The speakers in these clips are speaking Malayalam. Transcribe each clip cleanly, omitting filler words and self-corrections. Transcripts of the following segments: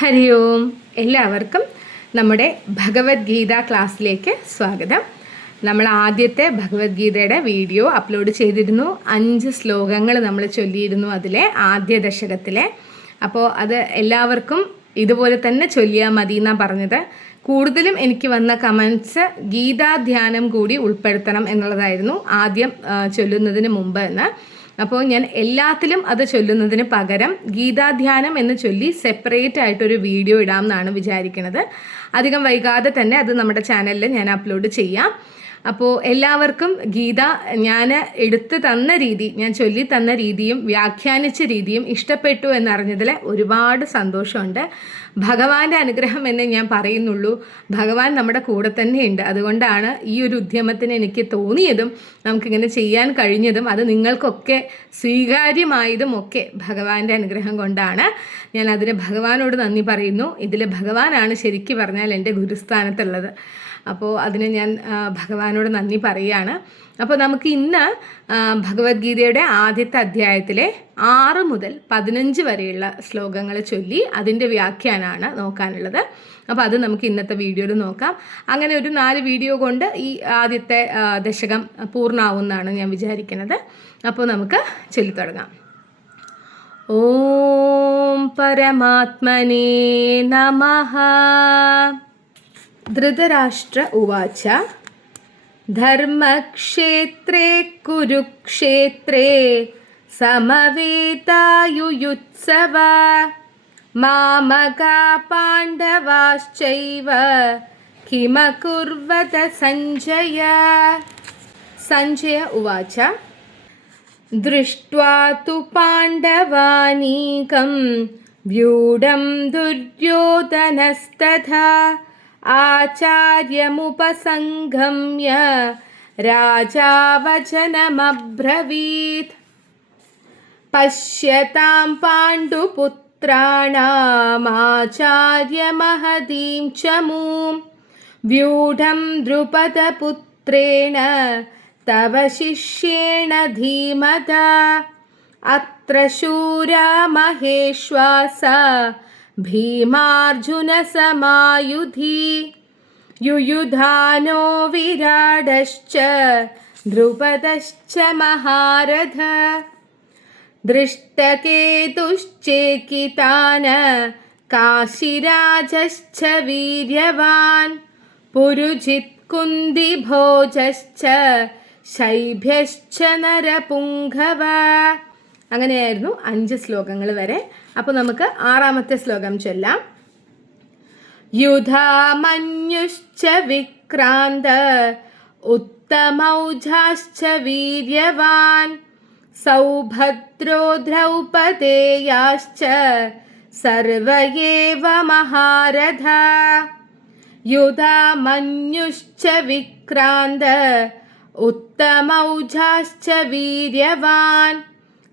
ഹരി ഓം. എല്ലാവർക്കും നമ്മുടെ ഭഗവത്ഗീത ക്ലാസ്സിലേക്ക് സ്വാഗതം. നമ്മൾ ആദ്യത്തെ ഭഗവത്ഗീതയുടെ വീഡിയോ അപ്ലോഡ് ചെയ്തിരുന്നു. 5 ശ്ലോകങ്ങൾ നമ്മൾ ചൊല്ലിയിരുന്നു അതിലെ ആദ്യ ദശകത്തിലെ. അപ്പോൾ അത് എല്ലാവർക്കും ഇതുപോലെ തന്നെ ചൊല്ലിയാൽ മതി എന്നാണ് പറഞ്ഞത്. കൂടുതലും എനിക്ക് വന്ന കമൻസ് ഗീതാധ്യാനം കൂടി ഉൾപ്പെടുത്തണം എന്നുള്ളതായിരുന്നു ആദ്യം ചൊല്ലുന്നതിന് മുമ്പ് എന്ന്. അപ്പോൾ ഞാൻ എല്ലാത്തിലും അത് ചൊല്ലുന്നതിന് പകരം ഗീതാധ്യാനം എന്ന് ചൊല്ലി സെപ്പറേറ്റ് ആയിട്ടൊരു വീഡിയോ ഇടാമെന്നാണ് വിചാരിക്കുന്നത്. അധികം വൈകാതെ തന്നെ അത് നമ്മുടെ ചാനലിൽ ഞാൻ അപ്ലോഡ് ചെയ്യാം. അപ്പോൾ എല്ലാവർക്കും ഗീത ഞാൻ എടുത്തു തന്ന രീതി, ഞാൻ ചൊല്ലി തന്ന രീതിയും വ്യാഖ്യാനിച്ച രീതിയും ഇഷ്ടപ്പെട്ടു എന്നറിഞ്ഞതിൽ ഒരുപാട് സന്തോഷമുണ്ട്. ഭഗവാന്റെ അനുഗ്രഹം എന്നേ ഞാൻ പറയുന്നുള്ളൂ. ഭഗവാൻ നമ്മുടെ കൂടെ തന്നെയുണ്ട്. അതുകൊണ്ടാണ് ഈ ഒരു ഉദ്യമത്തിന് എനിക്ക് തോന്നിയതും നമുക്കിങ്ങനെ ചെയ്യാൻ കഴിഞ്ഞതും അത് നിങ്ങൾക്കൊക്കെ സ്വീകാര്യമായതും ഒക്കെ ഭഗവാന്റെ അനുഗ്രഹം കൊണ്ടാണ്. ഞാൻ അതിന് ഭഗവാനോട് നന്ദി പറയുന്നു. ഇതിൽ ഭഗവാനാണ് ശരിക്കും പറഞ്ഞാൽ എൻ്റെ ഗുരുസ്ഥാനത്തുള്ളത്. അപ്പോൾ അതിന് ഞാൻ ഭഗവാനോട് നന്ദി പറയുകയാണ്. അപ്പോൾ നമുക്ക് ഇന്ന് ഭഗവത്ഗീതയുടെ ആദ്യത്തെ അധ്യായത്തിലെ 6 മുതൽ 15 വരെയുള്ള ശ്ലോകങ്ങൾ ചൊല്ലി അതിൻ്റെ വ്യാഖ്യാനമാണ് നോക്കാനുള്ളത്. അപ്പോൾ അത് നമുക്ക് ഇന്നത്തെ വീഡിയോയിൽ നോക്കാം. അങ്ങനെ ഒരു 4 വീഡിയോ കൊണ്ട് ഈ ആദ്യത്തെ ദശകം പൂർണ്ണമാവുമെന്നാണ് ഞാൻ വിചാരിക്കുന്നത്. അപ്പോൾ നമുക്ക് ചൊല്ലിത്തുടങ്ങാം. ഓം പരമാത്മനേ നമഃ. ധൃതരാഷ്ട്ര ഉവാച ധർമ്മക്ഷേത്രേ കുരുക്ഷേത്രേ സമവേതായുയുത്സവ മാമകാ പാണ്ഡവാശ്ചൈവ കിമകുർവത സഞ്ജയ. സഞ്ജയ ഉവാച ദൃഷ്ട്വാ തു പാണ്ഡവാനീകം വ്യൂഢം ദുര്യോധനസ്തഥാ ആചാര്യമുപസംഗമ്യ രാജാ വചനമബ്രവീത്. പശ്യതാം പാണ്ഡുപുത്രാണാമാചാര്യമഹതീം ചമൂം വ്യൂഢം ദ്രുപദപുത്രേണ തവ ശിഷ്യേണ ധീമതാ അത്ര ശൂരാ മഹേശ്വാസ ഭീമാർജുന സമായുധി യുയുധാനോ വിരാടശ്ച ദ്രുപദശ്ച മഹാരഥ ദൃഷ്ടകേതുശ്ചേകിതാന കാശിരാജശ്ച വീര്യവാൻ പുരുജിത് കുന്തിഭോജശ്ച ശൈഭ്യശ്ച നരപുംഗവ. അങ്ങനെയായിരുന്നു 5 ശ്ലോകങ്ങൾ വരെ. അപ്പോൾ നമുക്ക് 6ാമത്തെ ശ്ലോകം ചൊല്ലാം. യുധാമന്യുശ്ച വിക്രാന്ത ഉത്തമൗജാശ്ച വീര്യവാൻ സൗഭദ്രോ ദ്രൗപദേയാശ്ച സർവ ഏവ മഹാരഥ. യുധാമന്യുശ്ച വിക്രാന്ത ഉത്തമൗജാശ്ച വീര്യവാൻ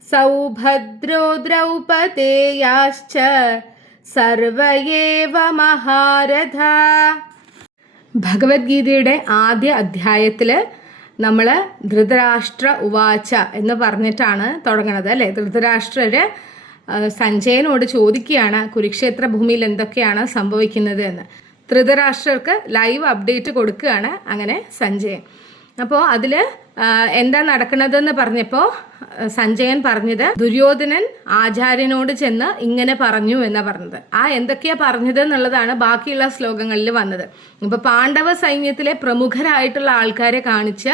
സൗഭദ്രോ ദ്രൗപദേയാശ്ച സർവ ഏവ മഹാരഥ. ഭഗവത്ഗീതയുടെ ആദ്യ അധ്യായത്തിൽ നമ്മൾ ധൃതരാഷ്ട്ര ഉവാച എന്ന് പറഞ്ഞിട്ടാണ് തുടങ്ങുന്നത് അല്ലേ. ധൃതരാഷ്ട്രര് സഞ്ജയനോട് ചോദിക്കുകയാണ് കുരുക്ഷേത്ര ഭൂമിയിൽ എന്തൊക്കെയാണ് സംഭവിക്കുന്നത് എന്ന്. ധൃതരാഷ്ട്രർക്ക് ലൈവ് അപ്ഡേറ്റ് കൊടുക്കുകയാണ് അങ്ങനെ സഞ്ജയൻ. അപ്പോൾ അതിൽ എന്താ നടക്കുന്നതെന്ന് പറഞ്ഞപ്പോൾ സഞ്ജയൻ പറഞ്ഞത് ദുര്യോധനൻ ആചാര്യനോട് ചെന്ന് ഇങ്ങനെ പറഞ്ഞു എന്നാണ് പറഞ്ഞത്. എന്തൊക്കെയാണ് പറഞ്ഞത് എന്നുള്ളതാണ് ബാക്കിയുള്ള ശ്ലോകങ്ങളിൽ വന്നത്. ഇപ്പോൾ പാണ്ഡവ സൈന്യത്തിലെ പ്രമുഖരായിട്ടുള്ള ആൾക്കാരെ കാണിച്ച്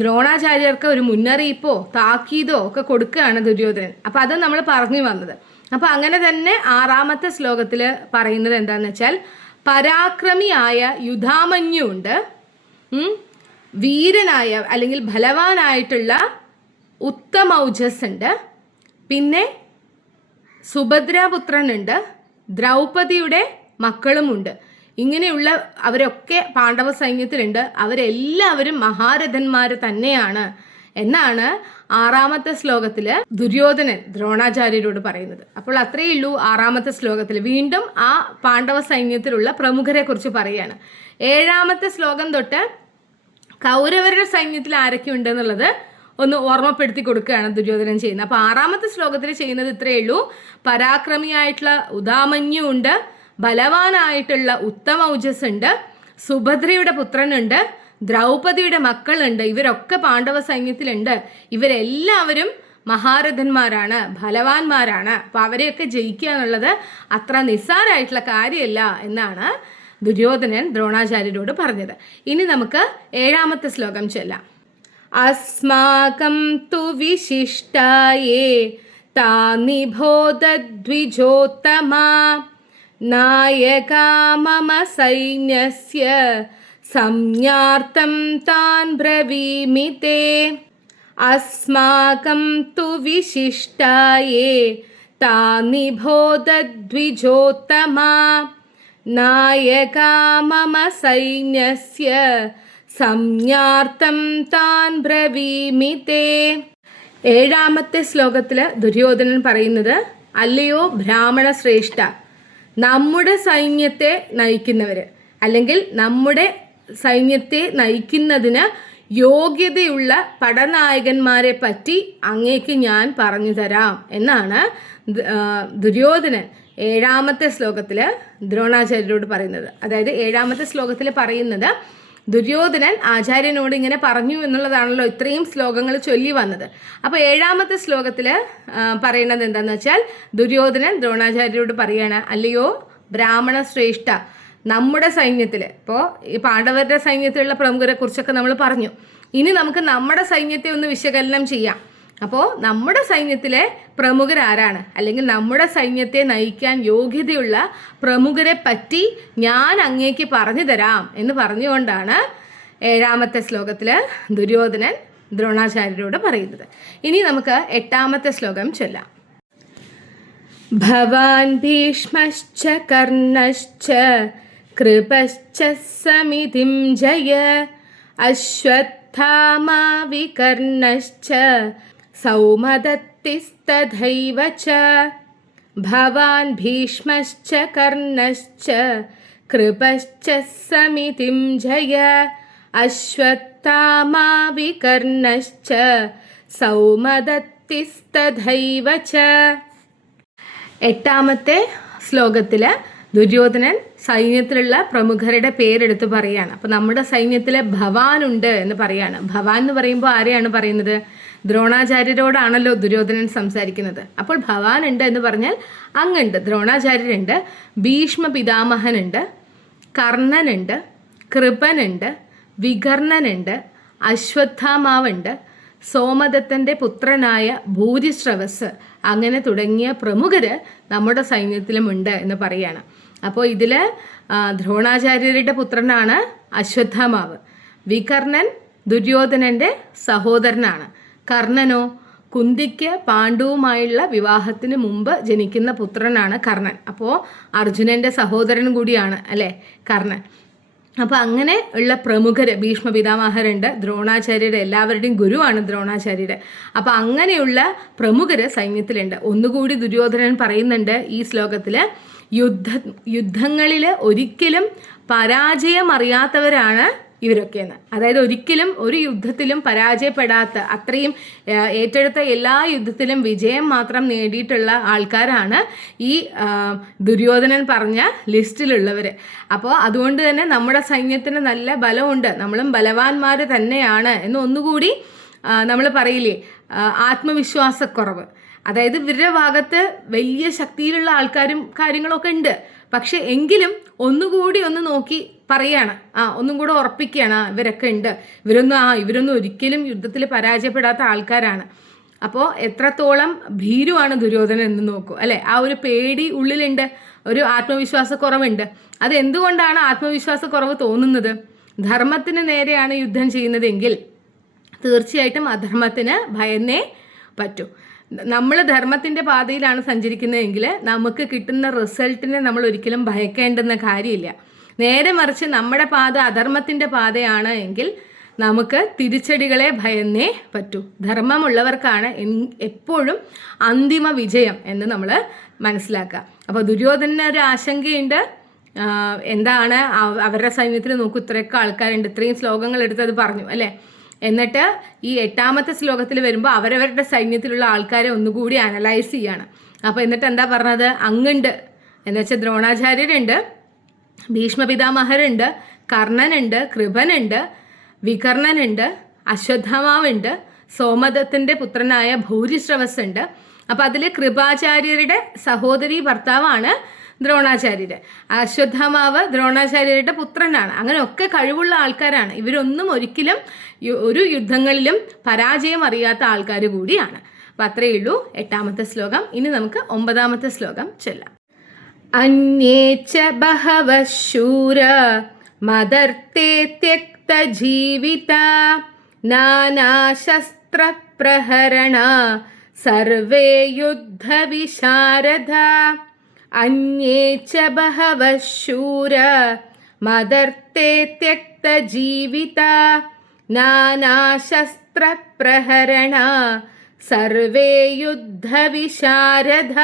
ദ്രോണാചാര്യർക്ക് ഒരു മുന്നറിയിപ്പോ താക്കീതോ ഒക്കെ കൊടുക്കുകയാണ് ദുര്യോധനൻ. അപ്പോൾ അത് നമ്മൾ പറഞ്ഞു വന്നത്. അപ്പോൾ അങ്ങനെ തന്നെ 6ാമത്തെ ശ്ലോകത്തിൽ പറയുന്നത് എന്താണെന്ന് വെച്ചാൽ പരാക്രമിയായ യുധാമന്യു ഉണ്ട്, വീരനായ അല്ലെങ്കിൽ ബലവാനായിട്ടുള്ള ഉത്തമൗജസ് ഉണ്ട്, പിന്നെ സുഭദ്രാപുത്രനുണ്ട്, ദ്രൗപദിയുടെ മക്കളുമുണ്ട്. ഇങ്ങനെയുള്ള അവരൊക്കെ പാണ്ഡവ സൈന്യത്തിലുണ്ട്. അവരെല്ലാവരും മഹാരഥന്മാർ തന്നെയാണ് എന്നാണ് 6ാമത്തെ ശ്ലോകത്തിൽ ദുര്യോധനൻ ദ്രോണാചാര്യരോട് പറയുന്നത്. അപ്പോൾ അത്രയേ ഉള്ളൂ 6ാമത്തെ ശ്ലോകത്തിൽ. വീണ്ടും ആ പാണ്ഡവ സൈന്യത്തിലുള്ള പ്രമുഖരെ കുറിച്ച് പറയുകയാണ്. 7ാമത്തെ ശ്ലോകം തൊട്ട് കൗരവരുടെ സൈന്യത്തിൽ ആരൊക്കെ ഉണ്ടെന്നുള്ളത് ഒന്ന് ഓർമ്മപ്പെടുത്തി കൊടുക്കുകയാണ് ദുര്യോധനൻ ചെയ്യുന്നത്. അപ്പോൾ 6ാമത്തെ ശ്ലോകത്തിൽ ചെയ്യുന്നത് ഇത്രയേ ഉള്ളൂ. പരാക്രമിയായിട്ടുള്ള ഉദാമന്യു ഉണ്ട്, ബലവാനായിട്ടുള്ള ഉത്തമൗജസ് ഉണ്ട്, സുഭദ്രയുടെ പുത്രനുണ്ട്, ദ്രൗപദിയുടെ മക്കളുണ്ട്. ഇവരൊക്കെ പാണ്ഡവ സൈന്യത്തിലുണ്ട്. ഇവരെല്ലാവരും മഹാരഥന്മാരാണ്, ബലവാന്മാരാണ്. അപ്പോൾ അവരെയൊക്കെ ജയിക്കുക എന്നുള്ളത് അത്ര നിസ്സാരമായിട്ടുള്ള കാര്യമല്ല എന്നാണ് ദുര്യോധനൻ ദ്രോണാചാര്യരോട് പറഞ്ഞത്. ഇനി നമുക്ക് 7ാമത്തെ ശ്ലോകം ചൊല്ലാം. അസ്മാകം തു വിശിഷ്ടായേ താനിബോധദ്വിജോത്തമാ നായകാ മമ സൈന്യസ്യ സംജ്ഞാർത്ഥം താൻ ബ്രവീമി തേ. അസ്മാകം തു വിശിഷ്ടായേ താനിബോധദ്വിജോത്തമാ നായകാ മമ സൈന്യസ്യ സംജ്ഞാർത്ഥം താൻ ബ്രവീമി തേ. 7ാമത്തെ ശ്ലോകത്തിൽ ദുര്യോധനൻ പറയുന്നത്, അല്ലയോ ബ്രാഹ്മണ ശ്രേഷ്ഠ, നമ്മുടെ സൈന്യത്തെ നയിക്കുന്നവർ അല്ലെങ്കിൽ നമ്മുടെ സൈന്യത്തെ നയിക്കുന്നതിന് യോഗ്യതയുള്ള പടനായകന്മാരെ പറ്റി അങ്ങേക്ക് ഞാൻ പറഞ്ഞു തരാം എന്നാണ് ദുര്യോധനൻ 7ാമത്തെ ശ്ലോകത്തിൽ ദ്രോണാചാര്യരോട് പറയുന്നത്. അതായത് 7ാമത്തെ ശ്ലോകത്തിൽ പറയുന്നത് ദുര്യോധനൻ ആചാര്യനോട് ഇങ്ങനെ പറഞ്ഞു എന്നുള്ളതാണല്ലോ ഇത്രയും ശ്ലോകങ്ങൾ ചൊല്ലി വന്നത്. അപ്പോൾ 7ാമത്തെ ശ്ലോകത്തിൽ പറയുന്നത് എന്താണെന്ന് വെച്ചാൽ, ദുര്യോധനൻ ദ്രോണാചാര്യരോട് പറയുകയാണ്, അല്ലയോ ബ്രാഹ്മണ ശ്രേഷ്ഠ, നമ്മുടെ സൈന്യത്തിൽ, ഇപ്പോൾ ഈ പാണ്ഡവരുടെ സൈന്യത്തിലുള്ള പ്രമുഖരെ കുറിച്ചൊക്കെ നമ്മൾ പറഞ്ഞു. ഇനി നമുക്ക് നമ്മുടെ സൈന്യത്തെ ഒന്ന് വിശകലനം ചെയ്യാം. അപ്പോൾ നമ്മുടെ സൈന്യത്തിലെ പ്രമുഖരാരാണ്, അല്ലെങ്കിൽ നമ്മുടെ സൈന്യത്തെ നയിക്കാൻ യോഗ്യതയുള്ള പ്രമുഖരെ പറ്റി ഞാൻ അങ്ങേക്ക് പറഞ്ഞു തരാം എന്ന് പറഞ്ഞുകൊണ്ടാണ് 7ാമത്തെ ശ്ലോകത്തിൽ ദുര്യോധനൻ ദ്രോണാചാര്യരോട് പറയുന്നത്. ഇനി നമുക്ക് 8ാമത്തെ ശ്ലോകം ചൊല്ലാം. ഭവാൻ ഭീഷ്മശ്ച കർണശ്ച കൃപശ്ച സമിതിം ജയ അശ്വത്ഥാമാ വികർണശ്ച സൗമദത്തിസ്തഥൈവ ച. ഭവാൻ ഭീഷ്മശ്ച കർണശ്ച കൃപശ്ച സമിതിം ജയ അശ്വത്ഥാമാ വികർണശ്ച സൗമദത്തിസ്തഥൈവ ച. 8ാമത്തെ ശ്ലോകത്തിൽ ദുര്യോധനൻ സൈന്യത്തിലുള്ള പ്രമുഖരുടെ പേരെടുത്ത് പറയാണ്. അപ്പോൾ നമ്മുടെ സൈന്യത്തിൽ ഭവാനുണ്ട് എന്ന് പറയാണ്. ഭവാൻ എന്ന് പറയുമ്പോൾ ആരെയാണ് പറയുന്നത്? ദ്രോണാചാര്യരോടാണല്ലോ ദുര്യോധനൻ സംസാരിക്കുന്നത്. അപ്പോൾ ഭവാൻ ഉണ്ട് എന്ന് പറഞ്ഞാൽ അങ്ങുണ്ട്, ദ്രോണാചാര്യരുണ്ട്, ഭീഷ്മ പിതാമഹനുണ്ട്, കർണനുണ്ട്, കൃപനുണ്ട്, വികർണനുണ്ട്, അശ്വത്ഥാമാവുണ്ട്, സോമദത്തൻ്റെ പുത്രനായ ഭൂരിശ്രവസ്, അങ്ങനെ തുടങ്ങിയ പ്രമുഖർ നമ്മുടെ സൈന്യത്തിലുമുണ്ട് എന്ന് പറയാണ്. അപ്പോൾ ഇതിൽ ദ്രോണാചാര്യരുടെ പുത്രനാണ് അശ്വത്ഥാമാവ്. വികർണൻ ദുര്യോധനൻ്റെ സഹോദരനാണ്. കർണനോ കുന്തിക്ക് പാണ്ഡുവുമായുള്ള വിവാഹത്തിന് മുമ്പ് ജനിക്കുന്ന പുത്രനാണ് കർണൻ. അപ്പോൾ അർജുനൻ്റെ സഹോദരൻ കൂടിയാണ് അല്ലേ കർണൻ. അപ്പോൾ അങ്ങനെ ഉള്ള പ്രമുഖർ, ഭീഷ്മ പിതാമഹരുണ്ട്, ദ്രോണാചാര്യരുടെ എല്ലാവരുടെയും ഗുരുവാണ് ദ്രോണാചാര്യർ. അപ്പോൾ അങ്ങനെയുള്ള പ്രമുഖർ സൈന്യത്തിലുണ്ട്. ഒന്നുകൂടി ദുര്യോധനൻ പറയുന്നുണ്ട് ഈ ശ്ലോകത്തിൽ, യുദ്ധങ്ങളിൽ ഒരിക്കലും പരാജയം അറിയാത്തവരാണ് ഇവരൊക്കെയെന്ന്. അതായത് ഒരിക്കലും ഒരു യുദ്ധത്തിലും പരാജയപ്പെടാത്ത, അത്രയും ഏറ്റെടുത്ത എല്ലാ യുദ്ധത്തിലും വിജയം മാത്രം നേടിയിട്ടുള്ള ആൾക്കാരാണ് ഈ ദുര്യോധനൻ പറഞ്ഞ ലിസ്റ്റിലുള്ളവർ. അപ്പോൾ അതുകൊണ്ട് തന്നെ നമ്മുടെ സൈന്യത്തിന് നല്ല ബലമുണ്ട്, നമ്മളും ബലവാന്മാർ തന്നെയാണ് എന്ന് ഒന്നുകൂടി നമ്മൾ പറയില്ലേ, ആത്മവിശ്വാസക്കുറവ്. അതായത് ഇവരുടെ ഭാഗത്ത് വലിയ ശക്തിയിലുള്ള ആൾക്കാരും കാര്യങ്ങളൊക്കെ ഉണ്ട്, പക്ഷെ എങ്കിലും ഒന്നുകൂടി ഒന്ന് നോക്കി പറയാണ്, ഒന്നും കൂടെ ഉറപ്പിക്കുകയാണ്, ഇവരൊക്കെ ഉണ്ട്, ഇവരൊന്നും ഒരിക്കലും യുദ്ധത്തിൽ പരാജയപ്പെടാത്ത ആൾക്കാരാണ്. അപ്പോൾ എത്രത്തോളം ഭീരുവാണ് ദുര്യോധനൻ എന്ന് നോക്കൂ അല്ലേ. ആ ഒരു പേടി ഉള്ളിലുണ്ട്, ഒരു ആത്മവിശ്വാസക്കുറവുണ്ട്. അതെന്തുകൊണ്ടാണ് ആത്മവിശ്വാസക്കുറവ് തോന്നുന്നത്? ധർമ്മത്തിന് നേരെയാണ് യുദ്ധം ചെയ്യുന്നതെങ്കിൽ തീർച്ചയായിട്ടും അധർമ്മത്തിന് ഭയന്നേ പറ്റൂ. നമ്മൾ ധർമ്മത്തിൻ്റെ പാതയിലാണ് സഞ്ചരിക്കുന്നതെങ്കിൽ നമുക്ക് കിട്ടുന്ന റിസൾട്ടിനെ നമ്മൾ ഒരിക്കലും ഭയക്കേണ്ടുന്ന കാര്യമില്ല. നേരെ മറിച്ച് നമ്മുടെ പാത അധർമ്മത്തിൻ്റെ പാതയാണ് എങ്കിൽ നമുക്ക് തിരിച്ചടികളെ ഭയന്നേ പറ്റൂ. ധർമ്മമുള്ളവർക്കാണ് എപ്പോഴും അന്തിമ വിജയം എന്ന് നമ്മൾ മനസ്സിലാക്കുക. അപ്പോൾ ദുര്യോധനന് ഒരു ആശങ്കയുണ്ട്. എന്താണ് അവരുടെ സൈന്യത്തിൽ നോക്കൂ, ഇത്രയൊക്കെ ആൾക്കാരുണ്ട്, ഇത്രയും ശ്ലോകങ്ങൾ എടുത്തത് പറഞ്ഞു അല്ലേ. എന്നിട്ട് ഈ 8ാമത്തെ ശ്ലോകത്തിൽ വരുമ്പോൾ അവരവരുടെ സൈന്യത്തിലുള്ള ആൾക്കാരെ ഒന്നുകൂടി അനലൈസ് ചെയ്യാണ്. അപ്പോൾ എന്നിട്ട് എന്താ പറഞ്ഞത്? അങ്ങുണ്ട് എന്ന് വെച്ചാൽ ദ്രോണാചാര്യരുണ്ട്, ഭീഷ്മപിതാമഹരുണ്ട്, കർണനുണ്ട്, കൃപനുണ്ട്, വികർണനുണ്ട്, അശ്വത്ഥമാവുണ്ട്, സോമദത്തിൻ്റെ പുത്രനായ ഭൂരിശ്രവസ് ഉണ്ട്. അപ്പം അതിൽ കൃപാചാര്യരുടെ സഹോദരി ഭർത്താവാണ് ദ്രോണാചാര്യർ. അശ്വത്ഥമാവ് ദ്രോണാചാര്യരുടെ പുത്രനാണ്. അങ്ങനെയൊക്കെ കഴിവുള്ള ആൾക്കാരാണ്. ഇവരൊന്നും ഒരിക്കലും ഒരു യുദ്ധങ്ങളിലും പരാജയം അറിയാത്ത ആൾക്കാർ കൂടിയാണ്. അപ്പം അത്രയേ ഉള്ളൂ 8ാമത്തെ ശ്ലോകം. ഇനി നമുക്ക് 9ാമത്തെ ശ്ലോകം ചൊല്ലാം. അന്യേച്ച ബഹവഃ ശൂര മദർത്തേ ത്യക്ത ജീവിത നാനാശസ്ത്രപ്രഹരണ സർവേ യുദ്ധവിശാരദ. അന്യേച്ച ബഹവഃ ശൂര മദർത്തേ ത്യക്ത ജീവിത നാനാശസ്ത്രപ്രഹരണ സർവേ യുദ്ധവിശാരദ.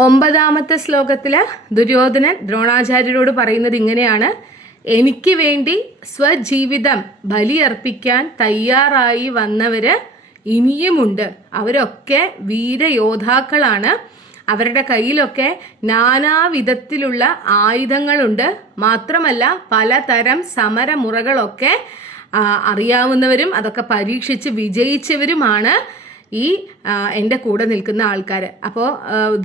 9ാമത്തെ ശ്ലോകത്തിൽ ദുര്യോധനൻ ദ്രോണാചാര്യരോട് പറയുന്നത് ഇങ്ങനെയാണ്: എനിക്ക് വേണ്ടി സ്വജീവിതം ബലിയർപ്പിക്കാൻ തയ്യാറായി വന്നവർ ഇനിയുമുണ്ട്. അവരൊക്കെ വീരയോദ്ധാക്കളാണ്. അവരുടെ കയ്യിലൊക്കെ നാനാവിധത്തിലുള്ള ആയുധങ്ങളുണ്ട്. മാത്രമല്ല പലതരം സമരമുറകളൊക്കെ അറിയാവുന്നവരും അതൊക്കെ പരീക്ഷിച്ച് വിജയിച്ചവരുമാണ് ഈ എൻ്റെ കൂടെ നിൽക്കുന്ന ആൾക്കാർ. അപ്പോൾ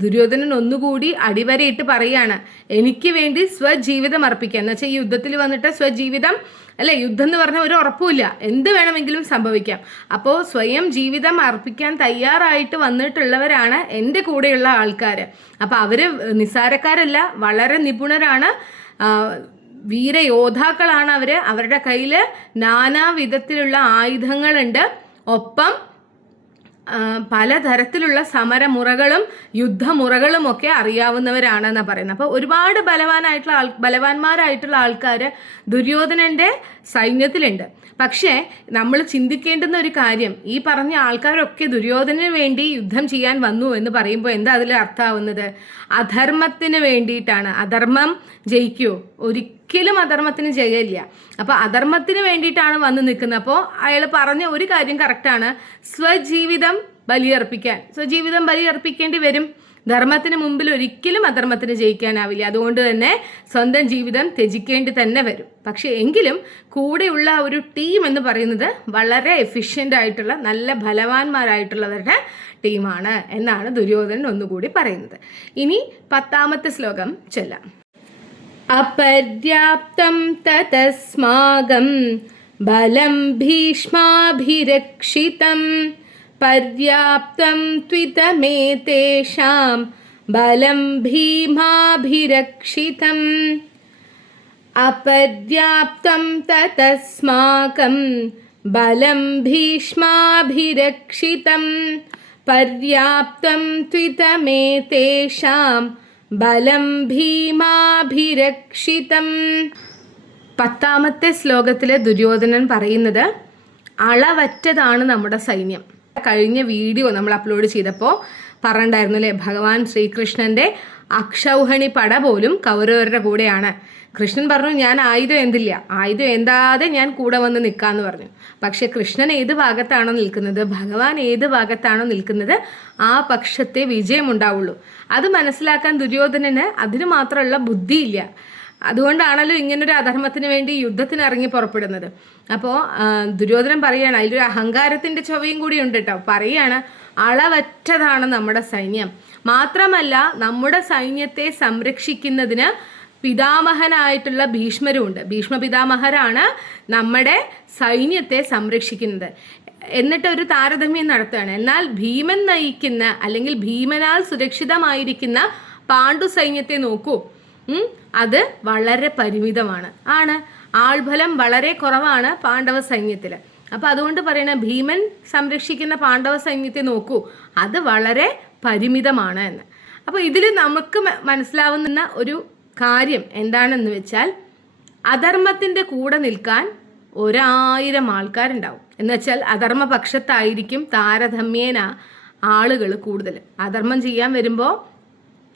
ദുര്യോധനൻ ഒന്നുകൂടി അടിവരയിട്ട് പറയുകയാണ്, എനിക്ക് വേണ്ടി സ്വജീവിതം അർപ്പിക്കുക. എന്ന് വെച്ചാൽ ഈ യുദ്ധത്തിൽ വന്നിട്ട് സ്വജീവിതം അല്ലേ, യുദ്ധം എന്ന് പറഞ്ഞാൽ ഒരു ഉറപ്പുമില്ല, എന്ത് വേണമെങ്കിലും സംഭവിക്കാം. അപ്പോൾ സ്വയം ജീവിതം അർപ്പിക്കാൻ തയ്യാറായിട്ട് വന്നിട്ടുള്ളവരാണ് എൻ്റെ കൂടെയുള്ള ആൾക്കാർ. അപ്പോൾ അവർ നിസ്സാരക്കാരല്ല, വളരെ നിപുണരാണ്, വീരയോദ്ധാക്കളാണ് അവർ. അവരുടെ കയ്യിൽ നാനാവിധത്തിലുള്ള ആയുധങ്ങളുണ്ട്. ഒപ്പം പലതരത്തിലുള്ള സമരമുറകളും യുദ്ധമുറകളും ഒക്കെ അറിയാവുന്നവരാണെന്നാണ് പറയുന്നത്. അപ്പോൾ ഒരുപാട് ബലവാന്മാരായിട്ടുള്ള ആൾക്കാർ ദുര്യോധനൻ്റെ സൈന്യത്തിലുണ്ട്. പക്ഷേ നമ്മൾ ചിന്തിക്കേണ്ടുന്ന ഒരു കാര്യം, ഈ പറഞ്ഞ ആൾക്കാരൊക്കെ ദുര്യോധനന് വേണ്ടി യുദ്ധം ചെയ്യാൻ വന്നു എന്ന് പറയുമ്പോൾ എന്താ അതിൽ അർത്ഥമാവുന്നത്? അധർമ്മത്തിന് വേണ്ടിയിട്ടാണ്. അധർമ്മം ജയിക്കുമോ? ഒരിക്കലും അധർമ്മത്തിന് ജയമില്ല. അപ്പോൾ അധർമ്മത്തിന് വേണ്ടിയിട്ടാണ് വന്ന് നിൽക്കുന്നത്. അപ്പോൾ അയാൾ പറഞ്ഞ ഒരു കാര്യം കറക്റ്റാണ്, സ്വജീവിതം ബലിയർപ്പിക്കാൻ. സ്വജീവിതം ബലിയർപ്പിക്കേണ്ടി വരും. ധർമ്മത്തിന് മുമ്പിൽ ഒരിക്കലും അധർമ്മത്തിന് ജയിക്കാനാവില്ല. അതുകൊണ്ട് തന്നെ സ്വന്തം ജീവിതം ത്യജിക്കേണ്ടി തന്നെ വരും. പക്ഷേ എങ്കിലും കൂടെയുള്ള ഒരു ടീം എന്ന് പറയുന്നത് വളരെ എഫിഷ്യൻ്റ് ആയിട്ടുള്ള നല്ല ബലവാന്മാരായിട്ടുള്ളവരുടെ ടീമാണ് എന്നാണ് ദുര്യോധനൻ ഒന്നുകൂടി പറയുന്നത്. ഇനി 10ാമത്തെ ശ്ലോകം ചൊല്ലാം. അപര്യാപ്തം തതസ്മാകം ബലം ഭീഷ്മാഭിരക്ഷിതം പര്യാപ്തം ത്വിതമേതേഷാം ബലം ഭീമാഭിരക്ഷിതം. അപര്യാപ്തം തതസ്മാകം ബലം ഭീഷ്മാഭിരക്ഷിതം പര്യാപ്തം ത്വിതമേതേഷാം ബലം ഭീമാഭിരക്ഷിതം. 10ാമത്തെ ശ്ലോകത്തിൽ ദുര്യോധനൻ പറയുന്നത് അളവറ്റതാണ് നമ്മുടെ സൈന്യം. കഴിഞ്ഞ വീഡിയോ നമ്മൾ അപ്ലോഡ് ചെയ്തപ്പോൾ പറഞ്ഞിട്ടുണ്ടായിരുന്നു അല്ലേ, ഭഗവാൻ ശ്രീകൃഷ്ണൻ്റെ അക്ഷൗഹിണി പട പോലും കൗരവരുടെ കൂടെയാണ്. കൃഷ്ണൻ പറഞ്ഞു, ഞാൻ ആയുധം എന്തില്ല, ആയുധം എന്താതെ ഞാൻ കൂടെ വന്ന് നിൽക്കാമെന്ന് പറഞ്ഞു. പക്ഷെ കൃഷ്ണൻ ഏത് ഭാഗത്താണോ നിൽക്കുന്നത്, ഭഗവാൻ ഏത് ഭാഗത്താണോ നിൽക്കുന്നത്, ആ പക്ഷത്തെ വിജയമുണ്ടാവുള്ളൂ. അത് മനസ്സിലാക്കാൻ ദുര്യോധനന് അതിന് മാത്രമുള്ള ബുദ്ധിയില്ല. അതുകൊണ്ടാണല്ലോ ഇങ്ങനൊരു അധർമ്മത്തിന് വേണ്ടി യുദ്ധത്തിന് ഇറങ്ങി പുറപ്പെടുന്നത്. അപ്പോൾ ദുര്യോധനൻ പറയുകയാണ്, അതിലൊരു അഹങ്കാരത്തിൻ്റെ ചൊവ്വയും കൂടി ഉണ്ട് കേട്ടോ. പറയുകയാണ്, അളവറ്റതാണ് നമ്മുടെ സൈന്യം. മാത്രമല്ല നമ്മുടെ സൈന്യത്തെ സംരക്ഷിക്കുന്നതിന് പിതാമഹനായിട്ടുള്ള ഭീഷ്മരുമുണ്ട്. ഭീഷ്മ പിതാമഹരാണ് നമ്മുടെ സൈന്യത്തെ സംരക്ഷിക്കുന്നത്. എന്നിട്ട് ഒരു താരതമ്യം നടത്തുകയാണ്. എന്നാൽ ഭീമൻ നയിക്കുന്ന അല്ലെങ്കിൽ ഭീമനാൽ സുരക്ഷിതമായിരിക്കുന്ന പാണ്ഡു സൈന്യത്തെ നോക്കൂ, അത് വളരെ പരിമിതമാണ്. ആൾബലം വളരെ കുറവാണ് പാണ്ഡവ സൈന്യത്തിൽ. അപ്പോൾ അതുകൊണ്ട് പറയണ ഭീമൻ സംരക്ഷിക്കുന്ന പാണ്ഡവ സൈന്യത്തെ നോക്കൂ, അത് വളരെ പരിമിതമാണ് എന്ന്. അപ്പോൾ ഇതിൽ നമുക്ക് മനസ്സിലാവുന്ന ഒരു കാര്യം എന്താണെന്ന് വെച്ചാൽ, അധർമ്മത്തിൻ്റെ കൂടെ നിൽക്കാൻ 1000 ആൾക്കാരുണ്ടാവും. എന്ന് വെച്ചാൽ അധർമ്മപക്ഷത്തായിരിക്കും താരതമ്യേന ആളുകൾ കൂടുതൽ. അധർമ്മം ചെയ്യാൻ വരുമ്പോൾ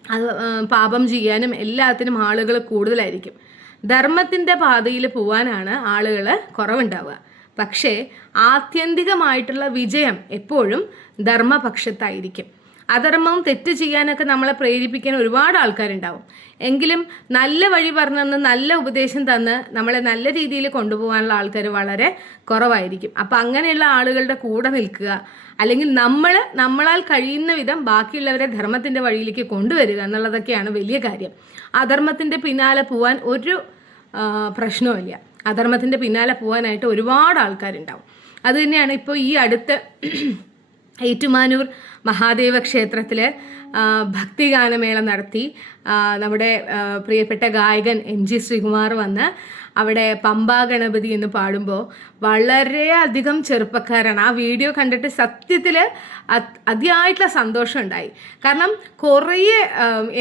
അത് പാപം ചെയ്യാനും എല്ലാത്തിനും ആളുകൾ കൂടുതലായിരിക്കും. ധർമ്മത്തിൻ്റെ പാതയിൽ പോവാനാണ് ആളുകൾ കുറവുണ്ടാവുക. പക്ഷേ ആത്യന്തികമായിട്ടുള്ള വിജയം എപ്പോഴും ധർമ്മപക്ഷത്തായിരിക്കും. അധർമ്മവും തെറ്റ് ചെയ്യാനൊക്കെ നമ്മളെ പ്രേരിപ്പിക്കാൻ ഒരുപാട് ആൾക്കാരുണ്ടാവും. എങ്കിലും നല്ല വഴി പറഞ്ഞെന്ന് നല്ല ഉപദേശം തന്ന് നമ്മളെ നല്ല രീതിയിൽ കൊണ്ടുപോകാനുള്ള ആൾക്കാർ വളരെ കുറവായിരിക്കും. അപ്പം അങ്ങനെയുള്ള ആളുകളുടെ കൂടെ നിൽക്കുക, അല്ലെങ്കിൽ നമ്മളാൽ കഴിയുന്ന വിധം ബാക്കിയുള്ളവരെ ധർമ്മത്തിൻ്റെ വഴിയിലേക്ക് കൊണ്ടുവരിക എന്നുള്ളതൊക്കെയാണ് വലിയ കാര്യം. അധർമ്മത്തിൻ്റെ പിന്നാലെ പോകാൻ ഒരു പ്രശ്നവുമില്ല. അധർമ്മത്തിൻ്റെ പിന്നാലെ പോകാനായിട്ട് ഒരുപാട് ആൾക്കാരുണ്ടാവും. അതുതന്നെയാണ് ഇപ്പോൾ ഈ അടുത്ത് ഏറ്റുമാനൂർ മഹാദേവ ക്ഷേത്രത്തിൽ ഭക്തിഗാനമേള നടത്തി. നമ്മുടെ പ്രിയപ്പെട്ട ഗായകൻ MG ശ്രീകുമാർ വന്ന് അവിടെ പമ്പാ ഗണപതി എന്ന് പാടുമ്പോൾ വളരെയധികം ചെറുപ്പക്കാരാണ്. ആ വീഡിയോ കണ്ടിട്ട് സത്യത്തിൽ അതിയായിട്ടുള്ള സന്തോഷം ഉണ്ടായി. കാരണം കുറേ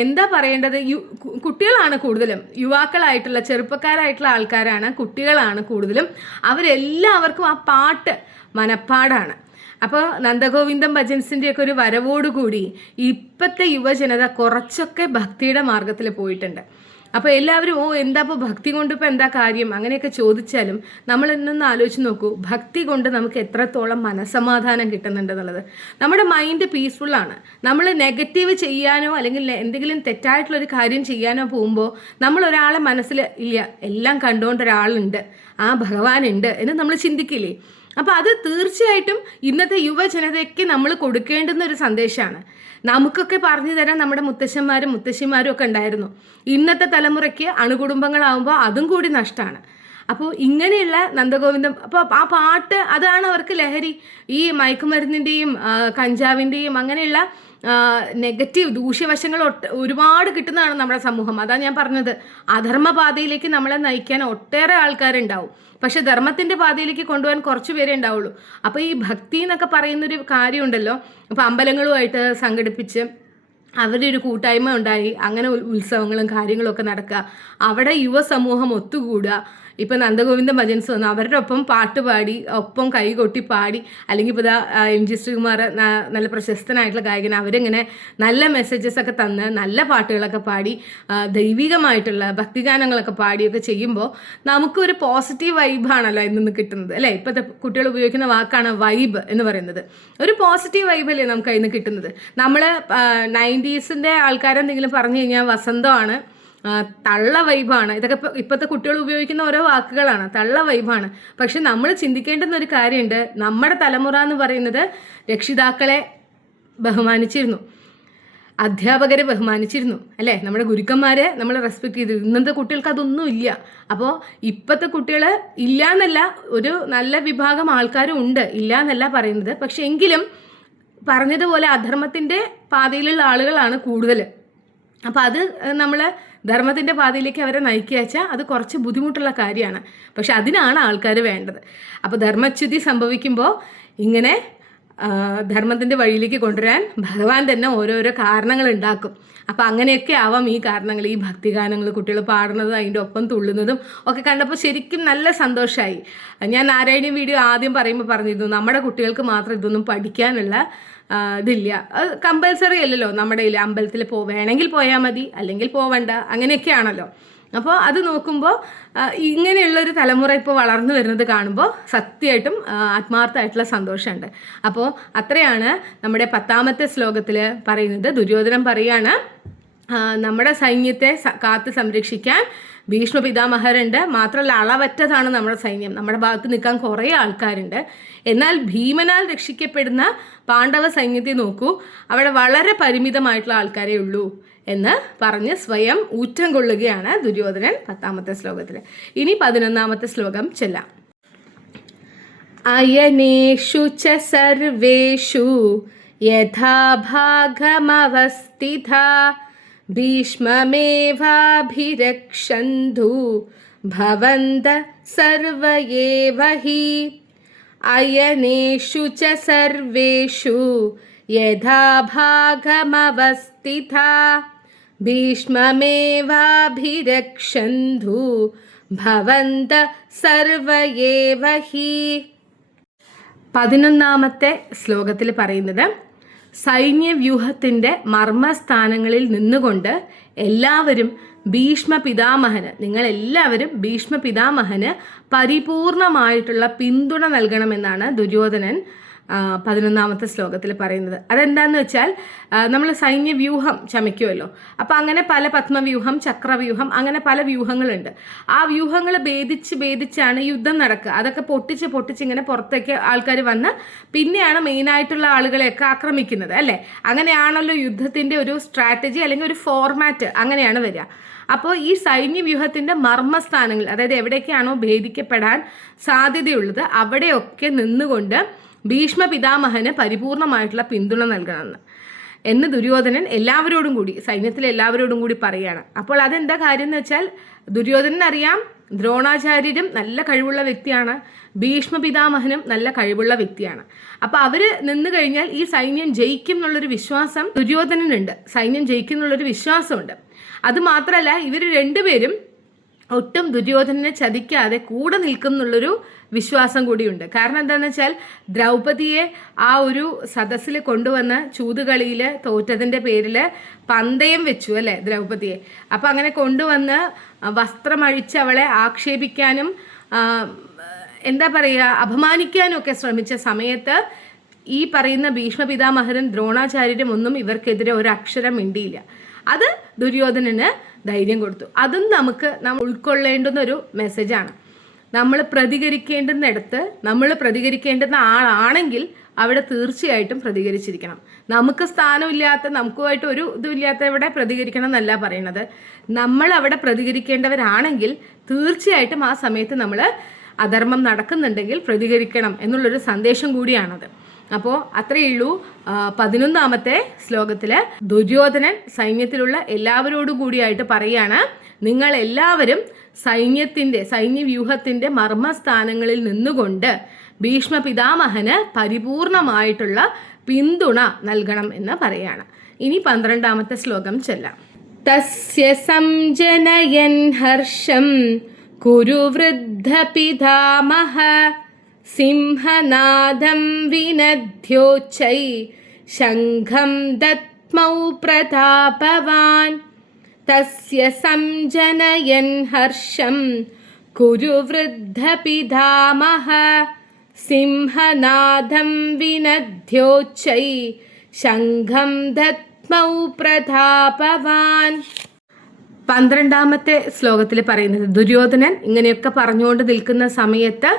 എന്താ പറയേണ്ടത്, കുട്ടികളാണ് കൂടുതലും, യുവാക്കളായിട്ടുള്ള ചെറുപ്പക്കാരായിട്ടുള്ള ആൾക്കാരാണ്, കുട്ടികളാണ് കൂടുതലും. അവരെല്ലാവർക്കും ആ പാട്ട് മനപ്പാടാണ്. അപ്പോൾ നന്ദഗോവിന്ദം ഭജൻസിൻ്റെയൊക്കെ ഒരു വരവോടുകൂടി ഇപ്പോഴത്തെ യുവജനത കുറച്ചൊക്കെ ഭക്തിയുടെ മാർഗത്തിൽ പോയിട്ടുണ്ട്. അപ്പോൾ എല്ലാവരും എന്താ ഇപ്പോൾ ഭക്തി കൊണ്ട് ഇപ്പോൾ എന്താ കാര്യം അങ്ങനെയൊക്കെ ചോദിച്ചാലും നമ്മൾ എന്നൊന്ന് ആലോചിച്ച് നോക്കൂ, ഭക്തി കൊണ്ട് നമുക്ക് എത്രത്തോളം മനസ്സമാധാനം കിട്ടുന്നുണ്ടെന്നുള്ളത്. നമ്മുടെ മൈൻഡ് പീസ്ഫുള്ളാണ്. നമ്മൾ നെഗറ്റീവ് ചെയ്യാനോ അല്ലെങ്കിൽ എന്തെങ്കിലും തെറ്റായിട്ടുള്ളൊരു കാര്യം ചെയ്യാനോ പോകുമ്പോൾ നമ്മൾ ഒരാളെ മനസ്സിൽ ഇല്ല, എല്ലാം കണ്ടുകൊണ്ട് ഒരാളുണ്ട്, ആ ഭഗവാനുണ്ട് എന്ന് നമ്മൾ ചിന്തിക്കില്ലേ? അപ്പോൾ അത് തീർച്ചയായിട്ടും ഇന്നത്തെ യുവജനതയ്ക്ക് നമ്മൾ കൊടുക്കേണ്ടുന്ന ഒരു സന്ദേശമാണ്. നമുക്കൊക്കെ പറഞ്ഞു തരാൻ നമ്മുടെ മുത്തശ്ശന്മാരും മുത്തശ്ശിമാരും ഒക്കെ ഉണ്ടായിരുന്നു. ഇന്നത്തെ തലമുറയ്ക്ക് അണുകുടുംബങ്ങളാവുമ്പോൾ അതും കൂടി നഷ്ടമാണ്. അപ്പോൾ ഇങ്ങനെയുള്ള നന്ദഗോവിന്ദം, അപ്പോൾ ആ പാട്ട് അതാണ് അവർക്ക് ലഹരി. ഈ മയക്കുമരുന്നിൻ്റെയും കഞ്ചാവിൻ്റെയും അങ്ങനെയുള്ള നെഗറ്റീവ് ദൂഷ്യവശങ്ങൾ ഒരുപാട് കിട്ടുന്നതാണ് നമ്മുടെ സമൂഹം. അതാണ് ഞാൻ പറഞ്ഞത്, അധർമ്മപാതയിലേക്ക് നമ്മളെ നയിക്കാൻ ഒട്ടേറെ ആൾക്കാരുണ്ടാവും. പക്ഷെ ധർമ്മത്തിൻ്റെ പാതയിലേക്ക് കൊണ്ടുപോകാൻ കുറച്ച് പേരേ ഉണ്ടാവുള്ളൂ. അപ്പോൾ ഈ ഭക്തി എന്നൊക്കെ പറയുന്നൊരു കാര്യമുണ്ടല്ലോ, അപ്പോൾ അമ്പലങ്ങളുമായിട്ട് സംഘടിപ്പിച്ച് അവരുടെ ഒരു കൂട്ടായ്മ ഉണ്ടായി, അങ്ങനെ ഉത്സവങ്ങളും കാര്യങ്ങളും ഒക്കെ നടക്കുക, അവിടെ യുവസമൂഹം ഒത്തുകൂടുക. ഇപ്പം നന്ദഗോവിന്ദ ഭജൻസ് വന്നു, അവരുടെ ഒപ്പം പാട്ട് പാടി, ഒപ്പം കൈകൊട്ടി പാടി, അല്ലെങ്കിൽ ഇപ്പോൾ MG ശ്രീകുമാർ നല്ല പ്രശസ്തനായിട്ടുള്ള ഗായകൻ, അവരിങ്ങനെ നല്ല മെസ്സേജസ് ഒക്കെ തന്ന് നല്ല പാട്ടുകളൊക്കെ പാടി ദൈവികമായിട്ടുള്ള ഭക്തിഗാനങ്ങളൊക്കെ പാടിയൊക്കെ ചെയ്യുമ്പോൾ നമുക്കൊരു പോസിറ്റീവ് വൈബാണല്ലോ ഇന്ന് കിട്ടുന്നത്, അല്ലേ? ഇപ്പോഴത്തെ കുട്ടികൾ ഉപയോഗിക്കുന്ന വാക്കാണ് വൈബ് എന്ന് പറയുന്നത്. ഒരു പോസിറ്റീവ് വൈബല്ലേ നമുക്ക് അതിന് കിട്ടുന്നത്. നമ്മൾ 90s ആൾക്കാരെന്തെങ്കിലും പറഞ്ഞു കഴിഞ്ഞാൽ വസന്തമാണ്, തള്ള വൈബാണ്, ഇതൊക്കെ ഇപ്പോഴത്തെ കുട്ടികൾ ഉപയോഗിക്കുന്ന ഓരോ വാക്കുകളാണ്, തള്ള വൈബാണ്. പക്ഷെ നമ്മൾ ചിന്തിക്കേണ്ടുന്ന ഒരു കാര്യമുണ്ട്, നമ്മുടെ തലമുറ എന്ന് പറയുന്നത് രക്ഷിതാക്കളെ ബഹുമാനിച്ചിരുന്നു, അധ്യാപകരെ ബഹുമാനിച്ചിരുന്നു, അല്ലേ? നമ്മുടെ ഗുരുക്കന്മാരെ നമ്മൾ റെസ്പെക്ട് ചെയ്തു. ഇന്നത്തെ കുട്ടികൾക്ക് അതൊന്നും ഇല്ല. അപ്പോൾ ഇപ്പോഴത്തെ കുട്ടികൾ ഇല്ല എന്നല്ല, ഒരു നല്ല വിഭാഗം ആൾക്കാരും ഉണ്ട്, ഇല്ല എന്നല്ല പറയുന്നത്. പക്ഷെ എങ്കിലും പറഞ്ഞതുപോലെ അധർമ്മത്തിൻ്റെ പാതയിലുള്ള ആളുകളാണ് കൂടുതൽ. അപ്പോൾ അത് നമ്മൾ ധർമ്മത്തിൻ്റെ പാതയിലേക്ക് അവരെ നയിക്കുക വെച്ചാൽ അത് കുറച്ച് ബുദ്ധിമുട്ടുള്ള കാര്യമാണ്. പക്ഷെ അതിനാണ് ആൾക്കാർ വേണ്ടത്. അപ്പോൾ ധർമ്മച്യുതി സംഭവിക്കുമ്പോൾ ഇങ്ങനെ ധർമ്മത്തിൻ്റെ വഴിയിലേക്ക് കൊണ്ടുവരാൻ ഭഗവാൻ തന്നെ ഓരോരോ കാരണങ്ങൾ ഉണ്ടാക്കും. അപ്പോൾ അങ്ങനെയൊക്കെ ആവാം ഈ കാരണങ്ങൾ. ഈ ഭക്തിഗാനങ്ങൾ കുട്ടികൾ പാടുന്നതും അതിൻ്റെ ഒപ്പം തുള്ളുന്നതും ഒക്കെ കണ്ടപ്പോൾ ശരിക്കും നല്ല സന്തോഷമായി. ഞാൻ നാരായണീയ വീഡിയോ ആദ്യം പറയുമ്പോൾ പറഞ്ഞിരുന്നു, നമ്മുടെ കുട്ടികൾക്ക് മാത്രം ഇതൊന്നും പഠിക്കാനുള്ള ഇതില്ല, അത് കമ്പൽസറി അല്ലല്ലോ. നമ്മുടെ കയ്യിൽ അമ്പലത്തിൽ വേണമെങ്കിൽ പോയാൽ മതി, അല്ലെങ്കിൽ പോവണ്ട, അങ്ങനെയൊക്കെയാണല്ലോ. അപ്പോൾ അത് നോക്കുമ്പോൾ ഇങ്ങനെയുള്ളൊരു തലമുറ ഇപ്പോൾ വളർന്നു വരുന്നത് കാണുമ്പോൾ സത്യമായിട്ടും ആത്മാർത്ഥമായിട്ടുള്ള സന്തോഷമുണ്ട്. അപ്പോൾ അത്രയാണ് നമ്മുടെ 10ാമത്തെ ശ്ലോകത്തിൽ പറയുന്നത്. ദുര്യോധനൻ പറയാണ്, നമ്മുടെ സൈന്യത്തെ കാത്ത് സംരക്ഷിക്കാൻ ഭീഷ്മ പിതാമഹരുണ്ട്, മാത്രമല്ല അളവറ്റതാണ് നമ്മുടെ സൈന്യം, നമ്മുടെ ഭാഗത്ത് നിൽക്കാൻ കുറേ ആൾക്കാരുണ്ട്. എന്നാൽ ഭീമനാൽ രക്ഷിക്കപ്പെടുന്ന പാണ്ഡവ സൈന്യത്തെ നോക്കൂ, അവിടെ വളരെ പരിമിതമായിട്ടുള്ള ആൾക്കാരേ ഉള്ളൂ എന്ന് പറഞ്ഞ് സ്വയം ഊറ്റം കൊള്ളുകയാണ് ദുര്യോധനൻ 10ാമത്തെ ശ്ലോകത്തിൽ. ഇനി 11ാമത്തെ ശ്ലോകം ചെല്ലാം. അയനേഷു ച സർവേഷു യഥാ ഭാഗമവസ്ഥിതാ ഭീഷ്മമേവാഭിരക്ഷന്തു ഭവന്ത സർവ ഏവ ഹി. അയനേഷു ച സർവേഷു യഥാ ഭാഗമവസ്ഥിതാ ഭീഷ്മമേവാഭിരക്ഷന്തു ഭവന്ത സർവ ഏവ ഹി. 11ാമത്തെ ശ്ലോകത്തിൽ പറയുന്നത്, സൈന്യവ്യൂഹത്തിൻ്റെ മർമ്മസ്ഥാനങ്ങളിൽ നിന്നുകൊണ്ട് എല്ലാവരും ഭീഷ്മ പിതാമഹന്, നിങ്ങളെല്ലാവരും ഭീഷ്മ പിതാമഹന് പരിപൂർണമായിട്ടുള്ള പിന്തുണ നൽകണമെന്നാണ് ദുര്യോധനൻ 11ാമത്തെ ശ്ലോകത്തിൽ പറയുന്നത്. അതെന്താന്ന് വെച്ചാൽ നമ്മൾ സൈന്യവ്യൂഹം ചമയ്ക്കുമല്ലോ. അപ്പം അങ്ങനെ പല പത്മവ്യൂഹം, ചക്രവ്യൂഹം, അങ്ങനെ പല വ്യൂഹങ്ങളുണ്ട്. ആ വ്യൂഹങ്ങൾ ഭേദിച്ചാണ് യുദ്ധം നടക്കുക. അതൊക്കെ പൊട്ടിച്ച് ഇങ്ങനെ പുറത്തേക്ക് ആൾക്കാർ വന്ന് പിന്നെയാണ് മെയിനായിട്ടുള്ള ആളുകളെയൊക്കെ ആക്രമിക്കുന്നത് അല്ലേ. അങ്ങനെയാണല്ലോ യുദ്ധത്തിൻ്റെ ഒരു സ്ട്രാറ്റജി അല്ലെങ്കിൽ ഒരു ഫോർമാറ്റ്, അങ്ങനെയാണ് വരിക. അപ്പോൾ ഈ സൈന്യവ്യൂഹത്തിൻ്റെ മർമ്മസ്ഥാനങ്ങൾ, അതായത് എവിടേക്കാണോ ഭേദിക്കപ്പെടാൻ സാധ്യതയുള്ളത് അവിടെയൊക്കെ നിന്നുകൊണ്ട് ഭീഷ്മ പിതാമഹന് പരിപൂർണമായിട്ടുള്ള പിന്തുണ നൽകണമെന്ന് എന്ന് ദുര്യോധനൻ എല്ലാവരോടും കൂടി, സൈന്യത്തിലെ എല്ലാവരോടും കൂടി പറയുകയാണ്. അപ്പോൾ അതെന്താ കാര്യം എന്ന് വെച്ചാൽ ദുര്യോധനൻ അറിയാം ദ്രോണാചാര്യരും നല്ല കഴിവുള്ള വ്യക്തിയാണ്, ഭീഷ്മ പിതാമഹനും നല്ല കഴിവുള്ള വ്യക്തിയാണ്. അപ്പോൾ അവർ നിന്ന് കഴിഞ്ഞാൽ ഈ സൈന്യം ജയിക്കും എന്നുള്ളൊരു വിശ്വാസം ദുര്യോധനനുണ്ട്, സൈന്യം ജയിക്കും എന്നുള്ളൊരു വിശ്വാസമുണ്ട്. അതുമാത്രമല്ല ഇവർ രണ്ടുപേരും ഒട്ടും ദുര്യോധനനെ ചതിക്കാതെ കൂടെ നിൽക്കും എന്നുള്ളൊരു വിശ്വാസം കൂടിയുണ്ട്. കാരണം എന്താണെന്ന് വെച്ചാൽ ദ്രൗപദിയെ ആ ഒരു സദസ്സിൽ കൊണ്ടുവന്ന് ചൂതുകളിയിൽ തോറ്റതിൻ്റെ പേരിൽ പന്തയം വെച്ചു അല്ലേ ദ്രൗപദിയെ. അപ്പം അങ്ങനെ കൊണ്ടുവന്ന് വസ്ത്രമഴിച്ച് അവളെ ആക്ഷേപിക്കാനും എന്താ പറയുക അപമാനിക്കാനും ഒക്കെ ശ്രമിച്ച സമയത്ത് ഈ പറയുന്ന ഭീഷ്മ പിതാമഹരും ദ്രോണാചാര്യരും ഒന്നും ഇവർക്കെതിരെ ഒരു അക്ഷരം മിണ്ടിയില്ല. അത് ദുര്യോധനന് ധൈര്യം കൊടുത്തു. അതും നമ്മൾ ഉൾക്കൊള്ളേണ്ടുന്ന ഒരു മെസ്സേജാണ്. നമ്മൾ പ്രതികരിക്കേണ്ടുന്നിടത്ത് നമ്മൾ പ്രതികരിക്കേണ്ടുന്ന ആളാണെങ്കിൽ അവിടെ തീർച്ചയായിട്ടും പ്രതികരിച്ചിരിക്കണം. നമുക്ക് സ്ഥാനമില്ലാത്ത, നമുക്കുമായിട്ട് ഒരു ഇതുമില്ലാത്തവിടെ പ്രതികരിക്കണം എന്നല്ല പറയുന്നത്. നമ്മൾ അവിടെ പ്രതികരിക്കേണ്ടവരാണെങ്കിൽ തീർച്ചയായിട്ടും ആ സമയത്ത് നമ്മൾ അധർമ്മം നടക്കുന്നുണ്ടെങ്കിൽ പ്രതികരിക്കണം എന്നുള്ളൊരു സന്ദേശം കൂടിയാണത്. അപ്പോൾ അത്രയേ ഉള്ളൂ. 11ാമത്തെ ശ്ലോകത്തിൽ ദുര്യോധനൻ സൈന്യത്തിലുള്ള എല്ലാവരോടും കൂടിയായിട്ട് പറയുകയാണ്, നിങ്ങൾ എല്ലാവരും സൈന്യവ്യൂഹത്തിൻ്റെ മർമ്മസ്ഥാനങ്ങളിൽ നിന്നുകൊണ്ട് ഭീഷ്മ പിതാമഹന് പരിപൂർണമായിട്ടുള്ള പിന്തുണ നൽകണം എന്ന് പറയാണ്. ഇനി 12ാമത്തെ ശ്ലോകം ചൊല്ലാം. തസ്യ സംജനയൻ ഹർഷം കുരു വൃദ്ധ പിതാമഹ സിംഹനാദം വിനദ്യോച്ചൈ ശംഖം ദത്മൗ പ്രതാപവാൻ. തസ്യ സംജനയൻ ഹർഷം കുരു വൃദ്ധ പിതാമഹ സിംഹനാദം വിനദ്യോച്ചൈ ശംഖം ദത്മൗ പ്രതാപവാൻ. 12ാമത്തെ ശ്ലോകത്തിൽ പറയുന്നത് ദുര്യോധനൻ ഇങ്ങനെയൊക്കെ പറഞ്ഞുകൊണ്ട് നിൽക്കുന്ന സമയത്ത്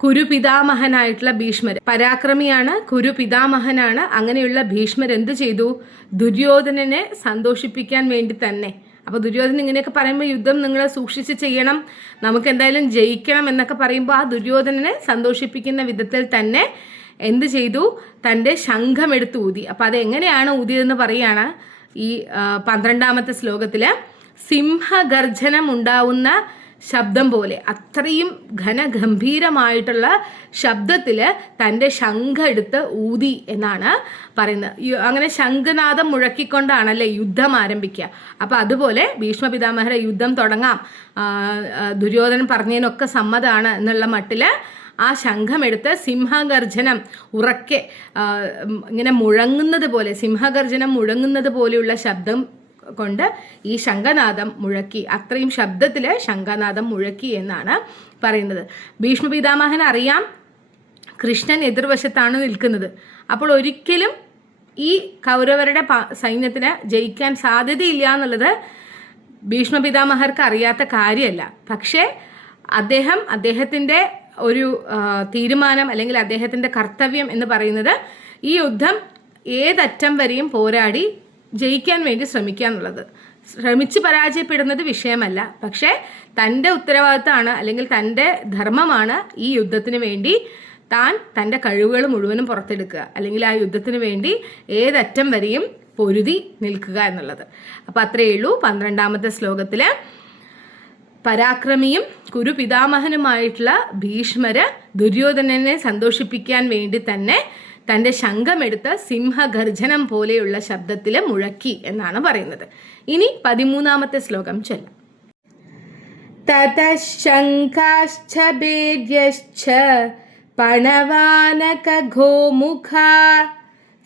കുരുപിതാമഹനായിട്ടുള്ള ഭീഷ്മർ, പരാക്രമിയാണ്, കുരുപിതാമഹനാണ്. അങ്ങനെയുള്ള ഭീഷ്മർ എന്ത് ചെയ്തു? ദുര്യോധനനെ സന്തോഷിപ്പിക്കാൻ വേണ്ടി തന്നെ. അപ്പോൾ ദുര്യോധനൻ ഇങ്ങനെയൊക്കെ പറയുമ്പോൾ യുദ്ധം നിങ്ങൾ സൂക്ഷിച്ച് ചെയ്യണം, നമുക്ക് എന്തായാലും ജയിക്കണം എന്നൊക്കെ പറയുമ്പോൾ ആ ദുര്യോധനനെ സന്തോഷിപ്പിക്കുന്ന വിധത്തിൽ തന്നെ എന്ത് ചെയ്തു? തൻ്റെ ശംഖമെടുത്ത് ഊതി. അപ്പോൾ അതെങ്ങനെയാണ് ഊതിയതെന്ന് പറയുകയാണ് ഈ 12ാമത്തെ ശ്ലോകത്തിൽ. സിംഹഗർജനം ഉണ്ടാവുന്ന ശബ്ദം പോലെ, അത്രയും ഘനഗംഭീരമായിട്ടുള്ള ശബ്ദത്തിൽ തൻ്റെ ശംഖ എടുത്ത് ഊതി എന്നാണ് പറയുന്നത്. അങ്ങനെ ശംഖനാദം മുഴക്കിക്കൊണ്ടാണല്ലേ യുദ്ധം ആരംഭിക്കുക. അപ്പോൾ അതുപോലെ ഭീഷ്മ പിതാമഹരെ യുദ്ധം തുടങ്ങാം, ദുര്യോധനൻ പറഞ്ഞതിനൊക്കെ സമ്മതമാണ് എന്നുള്ള മട്ടിൽ ആ ശംഖമെടുത്ത് സിംഹഗർജനം ഉറക്കെ ഇങ്ങനെ മുഴങ്ങുന്നത് പോലെ, സിംഹഗർജനം മുഴങ്ങുന്നത് പോലെയുള്ള ശബ്ദം കൊണ്ട് ഈ ശംഖനാദം മുഴക്കി, അത്രയും ശബ്ദത്തിൽ ശംഖനാദം മുഴക്കി എന്നാണ് പറയുന്നത്. ഭീഷ്മ പിതാമഹൻ അറിയാം കൃഷ്ണൻ എതിർവശത്താണ് നിൽക്കുന്നത്. അപ്പോൾ ഒരിക്കലും ഈ കൗരവരുടെ സൈന്യത്തിന് ജയിക്കാൻ സാധ്യതയില്ല എന്നുള്ളത് ഭീഷ്മ പിതാമഹർക്ക് അറിയാത്ത കാര്യമല്ല. പക്ഷേ അദ്ദേഹത്തിൻ്റെ ഒരു തീരുമാനം അല്ലെങ്കിൽ അദ്ദേഹത്തിൻ്റെ കർത്തവ്യം എന്ന് പറയുന്നത് ഈ യുദ്ധം ഏതറ്റം വരെയും പോരാടി ജയിക്കാൻ വേണ്ടി ശ്രമിക്കുക എന്നുള്ളത്. ശ്രമിച്ച് പരാജയപ്പെടുന്നത് വിഷയമല്ല, പക്ഷേ തൻ്റെ ഉത്തരവാദിത്തമാണ് അല്ലെങ്കിൽ തൻ്റെ ധർമ്മമാണ് ഈ യുദ്ധത്തിന് വേണ്ടി താൻ തൻ്റെ കഴിവുകൾ മുഴുവനും പുറത്തെടുക്കുക, അല്ലെങ്കിൽ ആ യുദ്ധത്തിന് വേണ്ടി ഏതറ്റം വരെയും പൊരുതി നിൽക്കുക എന്നുള്ളത്. അപ്പോൾ അത്രയേ ഉള്ളൂ. 12ാമത്തെ ശ്ലോകത്തിൽ പരാക്രമിയും കുരുപിതാമഹനുമായിട്ടുള്ള ഭീഷ്മര് ദുര്യോധനനെ സന്തോഷിപ്പിക്കാൻ വേണ്ടി തന്നെ തൻ്റെ ശംഖമെടുത്ത് സിംഹഗർജനം പോലെയുള്ള ശബ്ദത്തിൽ മുഴക്കി എന്നാണ് പറയുന്നത്. ഇനി 13ാമത്തെ ശ്ലോകം ചൊല്ലാം. തതശങ്കാശ്ച ഭേദ്യശ്ച പണവാനക ഗോമുഖാ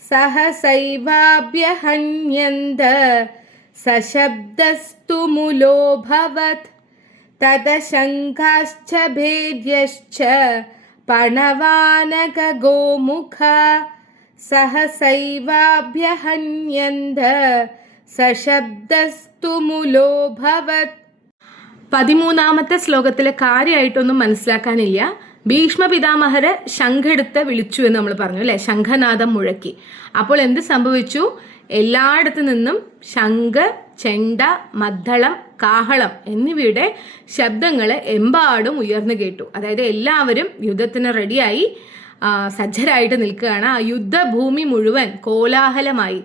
സഹസൈവാഭ്യഹന്യന്ത സശബ്ദസ്തു മുലോഭവത് തദശങ്കാശ്ച ഭേദ്യശ്ച പണവാനക ഗോമുഖ സഹസൈവാഭ്യഹന്യന്ത സശബ്ദസ്തു മുലോഭവത്. 13ാമത്തെ ശ്ലോകത്തിലെ കാര്യമായിട്ടൊന്നും മനസ്സിലാക്കാനില്ല. ഭീഷ്മ പിതാമഹര് ശംഖെടുത്ത് വിളിച്ചു എന്ന് നമ്മൾ പറഞ്ഞു അല്ലെ, ശംഖനാദം മുഴക്കി. അപ്പോൾ എന്ത് സംഭവിച്ചു? എല്ലായിടത്തു നിന്നും ശംഖ്, ചെണ്ട, മദ്ദളം, കാഹളം എന്നിവയുടെ ശബ്ദങ്ങൾ എമ്പാടും ഉയർന്നു കേട്ടു. അതായത് എല്ലാവരും യുദ്ധത്തിന് റെഡിയായി സജ്ജരായിട്ട് നിൽക്കുകയാണ്. ആ യുദ്ധഭൂമി മുഴുവൻ കോലാഹലമായി,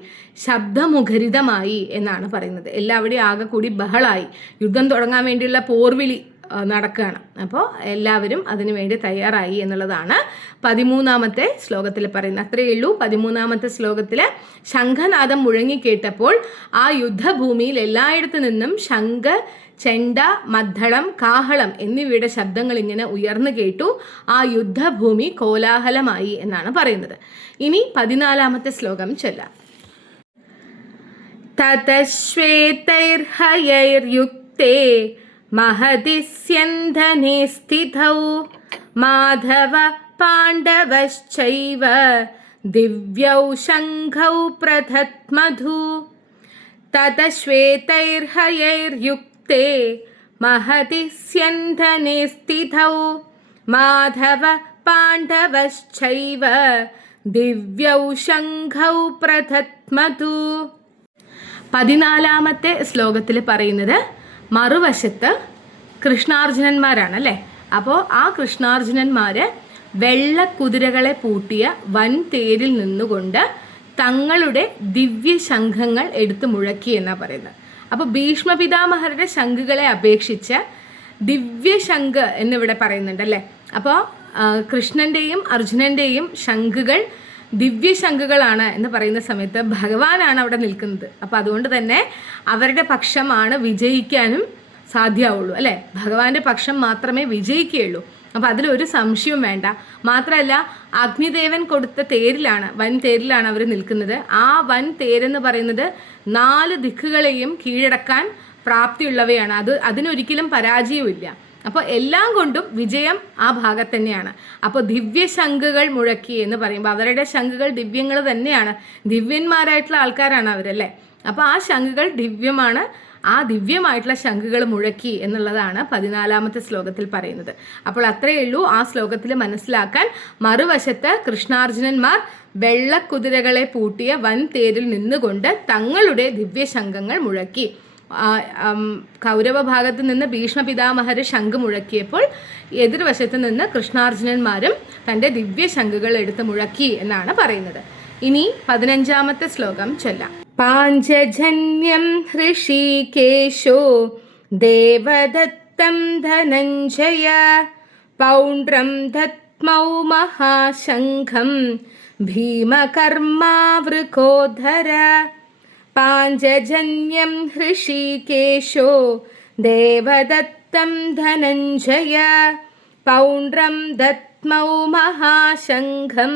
ശബ്ദമുഖരിതമായി എന്നാണ് പറയുന്നത്. എല്ലാവരുടെയും ആകെ കൂടി ബഹളായി, യുദ്ധം തുടങ്ങാൻ വേണ്ടിയുള്ള പോർവിളി നടക്കുകയാണ്. അപ്പോൾ എല്ലാവരും അതിനു വേണ്ടി തയ്യാറായി എന്നുള്ളതാണ് 13ാമത്തെ ശ്ലോകത്തിൽ പറയുന്നത്. അത്രയേ ഉള്ളൂ. 13ാമത്തെ ശ്ലോകത്തിൽ ശംഖനാദം മുഴങ്ങിക്കേട്ടപ്പോൾ ആ യുദ്ധഭൂമിയിൽ എല്ലായിടത്തു നിന്നും ശംഖ്, ചെണ്ട, മദ്ദളം, കാഹളം എന്നിവയുടെ ശബ്ദങ്ങൾ ഇങ്ങനെ ഉയർന്നു കേട്ടു. ആ യുദ്ധഭൂമി കോലാഹലമായി എന്നാണ് പറയുന്നത്. ഇനി 14ാമത്തെ ശ്ലോകം ചൊല്ലാം. തതശ്വേതൈർഹയൈർയുക്തേ മഹതി സ്യന്ധനേ സ്ഥിതൗ മാധവ പാണ്ഡവശ്ചൈവ ദിവ്യൗ ശംഖൗ പ്രഥത്മധു. തതശ്വേതൈർഹയൈർയുക്തേ മഹതി സ്യന്ധനേ സ്ഥിതൗ മാധവ പാണ്ഡവശ്ചൈവ ദിവ്യൗ ശംഖൗ പ്രഥത്മധു. 14ാമത്തെ ശ്ലോകത്തിൽ പറയുന്നത് മറുവശത്ത് കൃഷ്ണാർജുനന്മാരാണ് അല്ലേ. അപ്പോൾ ആ കൃഷ്ണാർജുനന്മാർ വെള്ളക്കുതിരകളെ പൂട്ടിയ വൻ തേരിൽ നിന്നുകൊണ്ട് തങ്ങളുടെ ദിവ്യ ശംഖങ്ങൾ എടുത്തു മുഴക്കി എന്നാണ് പറയുന്നത്. അപ്പോൾ ഭീഷ്മ പിതാമഹരുടെ ശംഖുകളെ അപേക്ഷിച്ച് ദിവ്യ ശംഖ് എന്നിവിടെ പറയുന്നുണ്ട് അല്ലേ. അപ്പോൾ കൃഷ്ണൻ്റെയും അർജുനൻ്റെയും ശംഖുകൾ ദിവ്യ ശംഖുകളാണ് എന്ന് പറയുന്ന സമയത്ത് ഭഗവാനാണ് അവിടെ നിൽക്കുന്നത്. അപ്പോൾ അതുകൊണ്ട് തന്നെ അവരുടെ പക്ഷമാണ് വിജയിക്കാനും സാധ്യമാവുള്ളൂ അല്ലേ. ഭഗവാന്റെ പക്ഷം മാത്രമേ വിജയിക്കുകയുള്ളൂ. അപ്പോൾ അതിലൊരു സംശയവും വേണ്ട. മാത്രമല്ല അഗ്നിദേവൻ കൊടുത്ത തേരിലാണ്, വൻ തേരിലാണ് അവർ നിൽക്കുന്നത്. ആ വൻ തേരെന്ന് പറയുന്നത് 4 ദിക്കുകളെയും കീഴടക്കാൻ പ്രാപ്തിയുള്ളവയാണ്. അതിനൊരിക്കലും പരാജയവുമില്ല. അപ്പോൾ എല്ലാം കൊണ്ടും വിജയം ആ ഭാഗത്ത് തന്നെയാണ്. അപ്പോൾ ദിവ്യ ശംഖുകൾ മുഴക്കി എന്ന് പറയുമ്പോൾ അവരുടെ ശംഖുകൾ ദിവ്യങ്ങൾ തന്നെയാണ്, ദിവ്യന്മാരായിട്ടുള്ള ആൾക്കാരാണ് അവരല്ലേ. അപ്പോൾ ആ ശംഖുകൾ ദിവ്യമാണ്. ആ ദിവ്യമായിട്ടുള്ള ശംഖുകൾ മുഴക്കി എന്നുള്ളതാണ് 14ാമത്തെ ശ്ലോകത്തിൽ പറയുന്നത്. അപ്പോൾ അത്രയേ ഉള്ളൂ ആ ശ്ലോകത്തിൽ മനസ്സിലാക്കാൻ. മറുവശത്ത് കൃഷ്ണാർജുനന്മാർ വെള്ളക്കുതിരകളെ പൂട്ടിയ വൻ തേരിൽ നിന്നുകൊണ്ട് തങ്ങളുടെ ദിവ്യ ശംഖങ്ങൾ മുഴക്കി. കൗരവ ഭാഗത്ത് നിന്ന് ഭീഷ്മ പിതാമഹർ ശംഖ് മുഴക്കിയപ്പോൾ എതിർവശത്ത് നിന്ന് കൃഷ്ണാർജുനന്മാരും തൻ്റെ ദിവ്യ ശംഖുകൾ എടുത്ത് മുഴക്കി എന്നാണ് പറയുന്നത്. ഇനി 15ാമത്തെ ശ്ലോകം ചൊല്ലാം. പാഞ്ചജന്യം ഹൃഷീകേശോ ദേവദത്തം ധനഞ്ജയ പൗണ്ഡ്രം ദത്മൗ മഹാശംഖം ഭീമകർമാവൃകോധര. പാഞ്ചജന്യം ഹൃഷീകേശോ ദേവദത്തം ധനഞ്ജയ പൗണ്ഡ്രം ദത്മൗ മഹാശംഖം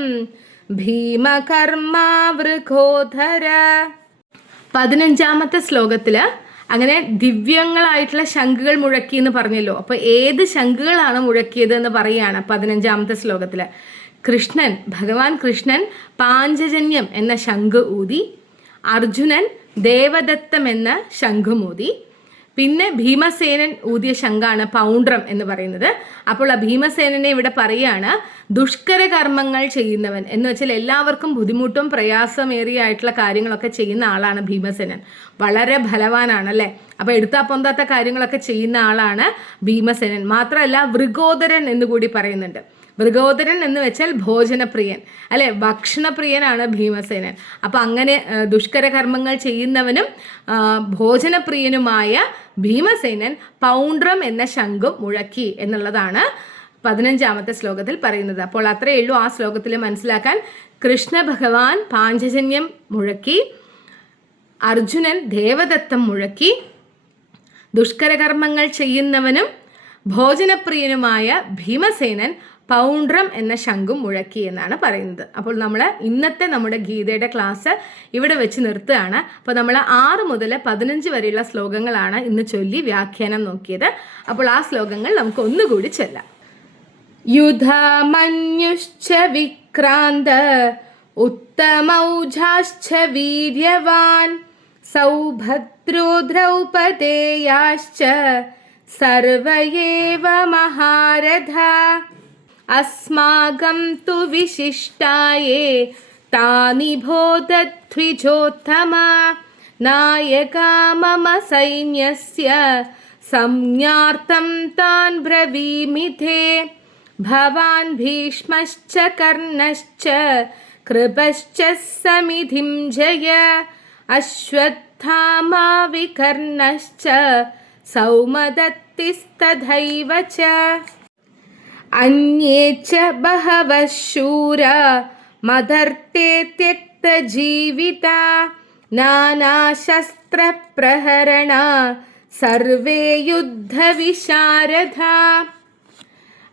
ഭീമകർമാവൃകോധര. 15ാമത്തെ ശ്ലോകത്തിൽ അങ്ങനെ ദിവ്യങ്ങളായിട്ടുള്ള ശംഖുകൾ മുഴക്കി എന്ന് പറഞ്ഞല്ലോ. അപ്പോൾ ഏത് ശംഖുകളാണ് മുഴക്കിയത് എന്ന് പറയുകയാണ് 15ാമത്തെ ശ്ലോകത്തിൽ. ഭഗവാൻ കൃഷ്ണൻ പാഞ്ചജന്യം എന്ന ശംഖ് ഊതി, അർജുനൻ ദേവദത്തം എന്ന ശംഖുമൂതി, പിന്നെ ഭീമസേനൻ ഊതിയ ശംഖാണ് പൗണ്ഡ്രം എന്ന് പറയുന്നത്. അപ്പോൾ ആ ഭീമസേനനെ ഇവിടെ പറയുകയാണ് ദുഷ്കര കർമ്മങ്ങൾ ചെയ്യുന്നവൻ എന്ന് വെച്ചാൽ എല്ലാവർക്കും ബുദ്ധിമുട്ടും പ്രയാസമേറിയായിട്ടുള്ള കാര്യങ്ങളൊക്കെ ചെയ്യുന്ന ആളാണ് ഭീമസേനൻ. വളരെ ബലവാനാണ് അല്ലേ. അപ്പോൾ എടുത്താൽ പൊന്താത്ത കാര്യങ്ങളൊക്കെ ചെയ്യുന്ന ആളാണ് ഭീമസേനൻ. മാത്രമല്ല വൃകോദരൻ എന്നുകൂടി പറയുന്നുണ്ട്. വൃകോദരൻ എന്ന് വെച്ചാൽ ഭോജനപ്രിയൻ അല്ലെ, ഭക്ഷണപ്രിയനാണ് ഭീമസേനൻ. അപ്പം അങ്ങനെ ദുഷ്കര കർമ്മങ്ങൾ ചെയ്യുന്നവനും ഭോജനപ്രിയനുമായ ഭീമസേനൻ പൗണ്ഡ്രം എന്ന ശംഖും മുഴക്കി എന്നുള്ളതാണ് 15ാമത്തെ ശ്ലോകത്തിൽ പറയുന്നത്. അപ്പോൾ അത്രയേ ഉള്ളൂ ആ ശ്ലോകത്തിൽ മനസ്സിലാക്കാൻ. കൃഷ്ണ ഭഗവാൻ പാഞ്ചജന്യം മുഴക്കി, അർജുനൻ ദേവദത്തം മുഴക്കി, ദുഷ്കരകർമ്മങ്ങൾ ചെയ്യുന്നവനും ഭോജനപ്രിയനുമായ ഭീമസേനൻ പൗണ്ഡ്രം എന്ന ശംഖും മുഴക്കി എന്നാണ് പറയുന്നത്. അപ്പോൾ നമ്മൾ ഇന്നത്തെ നമ്മുടെ ഗീതയുടെ ക്ലാസ് ഇവിടെ വെച്ച് നിർത്തുകയാണ്. അപ്പോൾ നമ്മൾ 6 മുതൽ 15 വരെയുള്ള ശ്ലോകങ്ങളാണ് ഇന്ന് ചൊല്ലി വ്യാഖ്യാനം നോക്കിയത്. അപ്പോൾ ആ ശ്ലോകങ്ങൾ നമുക്ക് ഒന്നുകൂടി ചൊല്ലാം. യുധാമന്യുശ്ച വിക്രാന്ത ഉത്തമൗജാശ്ച വീര്യവാൻ സൗഭദ്രോ ദ്രൗപദേയാശ്ച സർവയേവ മഹാരഥ അസ്മാകം തു വിശിഷ്ടായേ താനി ബോധദ്വിജോത്തമ നായകാ മമ സൈന്യസ്യ സംജ്ഞാർത്ഥം താൻ ബ്രവീമിഥേ ഭവാൻ ഭീഷ്മശ്ച കർണശ്ച കൃപശ്ച സമിധിം ജയ അശ്വത്ഥാമാ വികർണശ്ച സൗമദത്തിസ്തഥൈവ ച അന്യേ ച ബഹവഃ ശൂരാ മദർത്തേ ത്യക്തജീവിതാ നാനാശസ്ത്രപ്രഹരണാ സർവേ യുദ്ധവിശാരദാ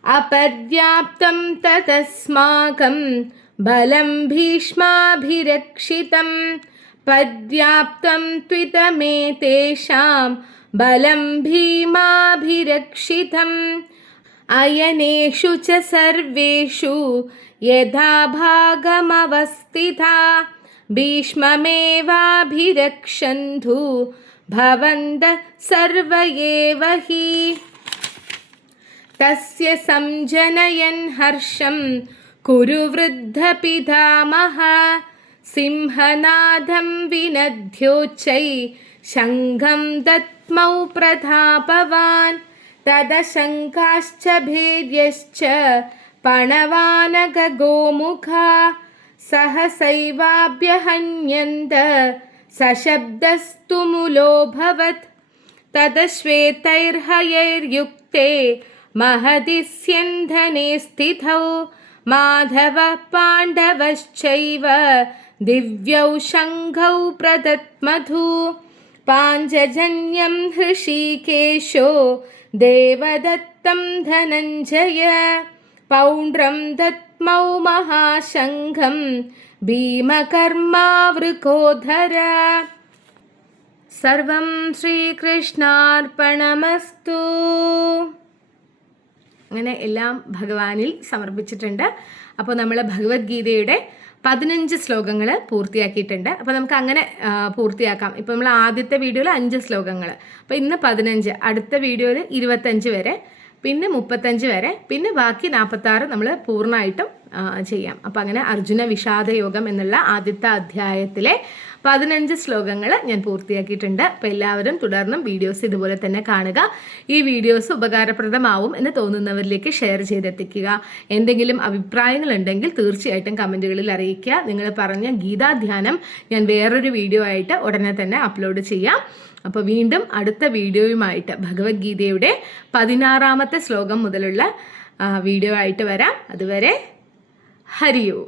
അപര്യാപ്തം തതസ്മാകം ബലം ഭീഷ്മാഭിരക്ഷിതം പര്യാപ്തം ത്വിതമേതേഷാം ബലം ഭീമാഭിരക്ഷിതം അയനേഷു ച സർവേഷു യഥാഭാഗമവസ്ഥിതാ ഭീഷ്മമേവാഭിരക്ഷന്തു ഭവന്തഃ സർവ ഏവ ഹി തസ്യ സംജനയൻ ഹർഷം കുരു വൃദ്ധപിതാമഹ സിംഹനാദം വിനദ്യോച്ചൈ ശംഖം ദത്മൗ പ്രതാപവാൻ തദശങ്കാശ്ച ഭേദ്യശ്ച പണവാനക ഗോമുഖാ സഹസൈവാഭ്യഹന്യന്ത സശബ്ദസ്തുമുലോഭവത് തദശ്വേതൈർഹയൈർയുക്തേ മഹതി സ്യന്ധനേ സ്ഥിതൗ മാധവ പാണ്ഡവശ്ചൈവ ദിവ്യൗ ശംഖൗ പ്രദത്മധു പാഞ്ചജന്യം ഹൃഷീകേശോ ദേവദത്തം ധനഞ്ജയ പൗണ്ഡ്രം ദത്മൗ മഹാശംഖം ഭീമകർമാവൃകോധര. സർവം ശ്രീകൃഷ്ണാർപ്പണമസ്തു. അങ്ങനെ എല്ലാം ഭഗവാനിൽ സമർപ്പിച്ചിട്ടുണ്ട്. അപ്പോൾ നമ്മൾ ഭഗവത്ഗീതയുടെ 15 ശ്ലോകങ്ങൾ പൂർത്തിയാക്കിയിട്ടുണ്ട്. അപ്പോൾ നമുക്ക് അങ്ങനെ പൂർത്തിയാക്കാം. ഇപ്പോൾ നമ്മൾ ആദ്യത്തെ വീഡിയോയിൽ 5 ശ്ലോകങ്ങൾ, അപ്പോൾ ഇന്ന് 15, അടുത്ത വീഡിയോയിൽ 25 വരെ, പിന്നെ 35 വരെ, പിന്നെ ബാക്കി 46 നമ്മൾ പൂർണ്ണമായിട്ടും ചെയ്യാം. അപ്പോൾ അങ്ങനെ അർജുന വിഷാദയോഗം എന്നുള്ള ആദ്യത്തെ അധ്യായത്തിലെ 15 ശ്ലോകങ്ങൾ ഞാൻ പൂർത്തിയാക്കിയിട്ടുണ്ട്. അപ്പോൾ എല്ലാവരും തുടർന്നും വീഡിയോസ് ഇതുപോലെ തന്നെ കാണുക. ഈ വീഡിയോസ് ഉപകാരപ്രദമാവും എന്ന് തോന്നുന്നവരിലേക്ക് ഷെയർ ചെയ്തെത്തിക്കുക. എന്തെങ്കിലും അഭിപ്രായങ്ങളുണ്ടെങ്കിൽ തീർച്ചയായിട്ടും കമൻറ്റുകളിൽ അറിയിക്കുക. നിങ്ങൾ പറഞ്ഞ ഗീതാധ്യാനം ഞാൻ വേറൊരു വീഡിയോ ആയിട്ട് ഉടനെ തന്നെ അപ്ലോഡ് ചെയ്യാം. അപ്പോൾ വീണ്ടും അടുത്ത വീഡിയോയുമായിട്ട് ഭഗവത്ഗീതയുടെ 16ാമത്തെ ശ്ലോകം മുതലുള്ള വീഡിയോ ആയിട്ട് വരാം. അതുവരെ ഹരി ഓം.